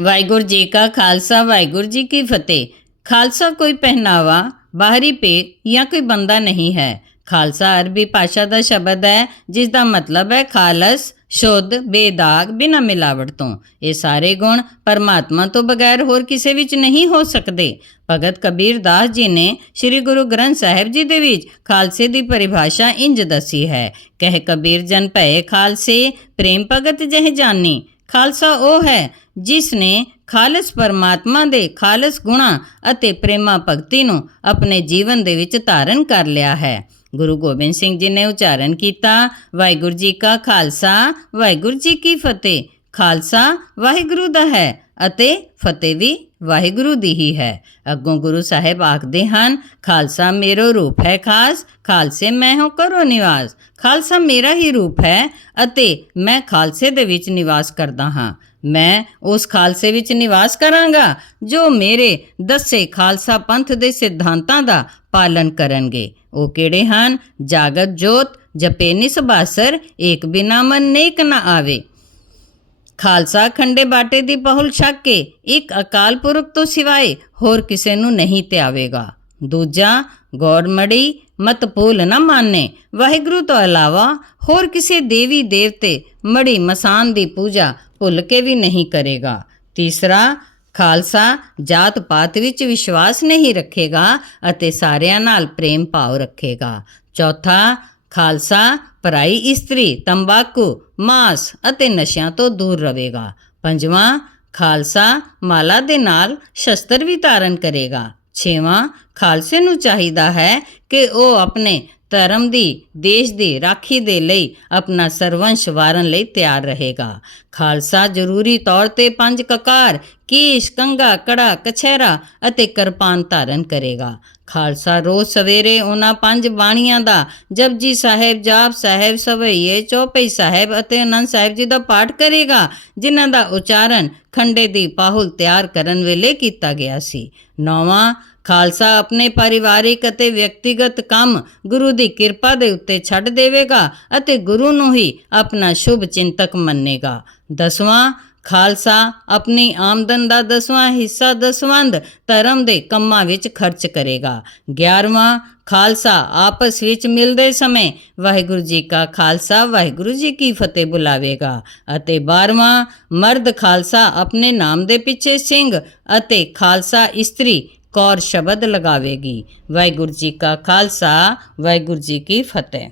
ਵਾਹਿਗੁਰੂ ਜੀ ਕਾ ਖਾਲਸਾ, ਵਾਹਿਗੁਰੂ ਜੀ ਕੀ ਫਤਿਹ। ਖਾਲਸਾ ਕੋਈ ਪਹਿਨਾਵਾ, ਬਾਹਰੀ ਪੇਕ ਜਾਂ ਕੋਈ ਬੰਦਾ ਨਹੀਂ ਹੈ। ਖਾਲਸਾ ਅਰਬੀ ਭਾਸ਼ਾ ਦਾ ਸ਼ਬਦ ਹੈ, ਜਿਸ ਦਾ ਮਤਲਬ ਹੈ ਖਾਲਸ, ਸ਼ੁੱਧ, ਬੇਦਾਗ, ਬਿਨਾਂ ਮਿਲਾਵਟ ਤੋਂ। ਇਹ ਸਾਰੇ ਗੁਣ ਪਰਮਾਤਮਾ ਤੋਂ ਬਗੈਰ ਹੋਰ ਕਿਸੇ ਵਿੱਚ ਨਹੀਂ ਹੋ ਸਕਦੇ। ਭਗਤ ਕਬੀਰ ਦਾਸ ਜੀ ਨੇ ਸ੍ਰੀ ਗੁਰੂ ਗ੍ਰੰਥ ਸਾਹਿਬ ਜੀ ਦੇ ਵਿੱਚ ਖਾਲਸੇ ਦੀ ਪਰਿਭਾਸ਼ਾ ਇੰਜ ਦੱਸੀ ਹੈ, ਕਹਿ ਕਬੀਰ ਜਨ ਭਏ ਖਾਲਸੇ, ਪ੍ਰੇਮ ਭਗਤ ਜਹ ਜਾਨੀ। ਖਾਲਸਾ ਉਹ ਹੈ ਜਿਸ ਨੇ ਖਾਲਸ ਪਰਮਾਤਮਾ ਦੇ ਖਾਲਸ ਗੁਣਾ ਅਤੇ ਪ੍ਰੇਮਾ ਭਗਤੀ ਨੂੰ ਆਪਣੇ ਜੀਵਨ ਦੇ ਵਿੱਚ ਧਾਰਨ ਕਰ ਲਿਆ ਹੈ। ਗੁਰੂ ਗੋਬਿੰਦ ਸਿੰਘ ਜੀ ਨੇ ਉਚਾਰਨ ਕੀਤਾ, ਵਾਹਿਗੁਰੂ ਜੀ ਕਾ ਖਾਲਸਾ, ਵਾਹਿਗੁਰੂ ਜੀ ਕੀ ਫਤਿਹ। ਖਾਲਸਾ ਵਾਹਿਗੁਰੂ ਦਾ ਹੈ ਅਤੇ ਫਤਿਹ ਵੀ ਵਾਹਿਗੁਰੂ ਦੀ ਹੀ ਹੈ। ਅੱਗੋਂ ਗੁਰੂ ਸਾਹਿਬ ਆਖਦੇ ਹਨ, ਖਾਲਸਾ ਮੇਰੋ ਰੂਪ ਹੈ ਖਾਸ, ਖਾਲਸੇ ਮੈਂ ਹਾਂ ਕਰੋ ਨਿਵਾਸ। ਖਾਲਸਾ ਮੇਰਾ ਹੀ ਰੂਪ ਹੈ ਅਤੇ ਮੈਂ ਖਾਲਸੇ ਦੇ ਵਿੱਚ ਨਿਵਾਸ ਕਰਦਾ ਹਾਂ। ਮੈਂ ਉਸ ਖਾਲਸੇ ਵਿੱਚ ਨਿਵਾਸ ਕਰਾਂਗਾ, ਜੋ ਮੇਰੇ ਦੱਸੇ ਖਾਲਸਾ ਪੰਥ ਦੇ ਸਿਧਾਂਤਾਂ ਦਾ ਪਾਲਨ ਕਰਨਗੇ। ਉਹ ਕਿਹੜੇ ਹਨ? ਜਾਗਤ ਜੋਤ, ਜਪੇ ਨਿਸਬਾਸਰ, ਏਕ ਬਿਨਾ ਮਨ ਨੇਕ ਨਾ ਆਵੇ। ਖਾਲਸਾ ਖੰਡੇ ਬਾਟੇ ਦੀ ਪਹੁਲ ਛੱਕ ਕੇ ਇੱਕ ਅਕਾਲ ਪੁਰਖ ਤੋਂ ਸਿਵਾਏ ਹੋਰ ਕਿਸੇ ਨੂੰ ਨਹੀਂ ਧਿਆਵੇਗਾ ਦੂਜਾ ਗੌਰਮੜੀ ਮਤ ਭੂਲ ਨਾ ਮਾਨੇ। ਵਾਹਿਗੁਰੂ ਤੋਂ ਇਲਾਵਾ ਹੋਰ ਕਿਸੇ ਦੇਵੀ ਦੇਵਤੇ ਮੜੀ ਮਸਾਨ ਦੀ ਪੂਜਾ ਭੁੱਲ ਕੇ ਵੀ ਨਹੀਂ ਕਰੇਗਾ। ਤੀਸਰਾ, ਖਾਲਸਾ ਜਾਤ ਪਾਤ ਵਿੱਚ ਵਿਸ਼ਵਾਸ ਨਹੀਂ ਰੱਖੇਗਾ ਅਤੇ ਸਾਰਿਆਂ ਨਾਲ ਪ੍ਰੇਮ ਭਾਵ ਰੱਖੇਗਾ। ਚੌਥਾ ਖਾਲਸਾ, ਪਰਾਈ ਇਸਤਰੀ, ਤੰਬਾਕੂ, ਮਾਸ ਅਤੇ ਨਸ਼ਿਆਂ ਤੋਂ ਦੂਰ ਰਹੇਗਾ। ਪੰਜਵਾਂ, ਖਾਲਸਾ ਮਾਲਾ ਦੇ ਨਾਲ ਸ਼ਸਤਰ ਵੀ ਧਾਰਨ ਕਰੇਗਾ। ਛੇਵਾਂ, ਖਾਲਸੇ ਨੂੰ ਚਾਹੀਦਾ ਹੈ ਕਿ ਉਹ ਆਪਣੇ ਧਰਮ ਦੀ, ਦੇਸ਼ ਦੀ ਰਾਖੀ ਦੇ ਲਈ ਆਪਣਾ ਸਰਵੰਸ਼ ਵਾਰਨ ਲਈ ਤਿਆਰ ਰਹੇਗਾ। ਖਾਲਸਾ ਜ਼ਰੂਰੀ ਤੌਰ ਤੇ ਪੰਜ ਕਕਾਰ, ਕੀਸ਼ ਕੰਗਾ ਕੜਾ, ਕਛਹਿਰਾ ਅਤੇ ਕਿਰਪਾਨ ਧਾਰਨ ਕਰੇਗਾ। ਖਾਲਸਾ। ਰੋਜ਼ ਸਵੇਰੇ ਉਹਨਾਂ ਪੰਜ ਬਾਣੀਆਂ ਦਾ ਜਪਜੀ ਸਾਹਿਬ, ਜਾਪ ਸਾਹਿਬ, ਸਵਈਏ ਚੌਪਈ ਸਾਹਿਬ ਅਤੇ ਅਨੰਦ ਸਾਹਿਬ ਜੀ ਦਾ ਪਾਠ ਕਰੇਗਾ, ਜਿਨ੍ਹਾਂ ਦਾ ਉਚਾਰਨ ਖੰਡੇ ਦੀ ਪਾਹੁਲ ਤਿਆਰ ਕਰਨ ਵੇਲੇ ਕੀਤਾ ਗਿਆ ਸੀ। ਨੌਵਾਂ, ਖਾਲਸਾ ਆਪਣੇ ਪਰਿਵਾਰਿਕ ਅਤੇ ਵਿਅਕਤੀਗਤ ਕੰਮ ਗੁਰੂ ਦੀ ਕਿਰਪਾ ਦੇ ਉੱਤੇ ਛੱਡ ਦੇਵੇਗਾ ਅਤੇ ਗੁਰੂ ਨੂੰ ਹੀ ਆਪਣਾ ਸ਼ੁਭ ਚਿੰਤਕ ਮੰਨੇਗਾ। ਦਸਵਾਂ ਖਾਲਸਾ ਆਪਣੀ ਆਮਦਨ ਦਾ ਦਸਵਾਂ ਹਿੱਸਾ ਦਸਵੰਦ ਧਰਮ ਦੇ ਕੰਮਾਂ ਵਿੱਚ ਖਰਚ ਕਰੇਗਾ। 11ਵਾਂ ਖਾਲਸਾ ਆਪਸ ਵਿੱਚ ਮਿਲਦੇ ਸਮੇਂ ਵਾਹਿਗੁਰੂ ਜੀ ਕਾ ਖਾਲਸਾ ਵਾਹਿਗੁਰੂ ਜੀ ਕੀ ਫਤਿਹ ਬੁਲਾਵੇਗਾ ਅਤੇ 12ਵਾਂ ਮਰਦ ਖਾਲਸਾ ਆਪਣੇ ਨਾਮ ਦੇ ਪਿੱਛੇ ਸਿੰਘ ਅਤੇ ਖਾਲਸਾ ਇਸਤਰੀ ਕੌਰ ਸ਼ਬਦ ਲਗਾਵੇਗੀ। ਵਾਹਿਗੁਰੂ ਜੀ ਕਾ ਖਾਲਸਾ ਵਾਹਿਗੁਰੂ ਜੀ ਕੀ ਫਤਿਹ।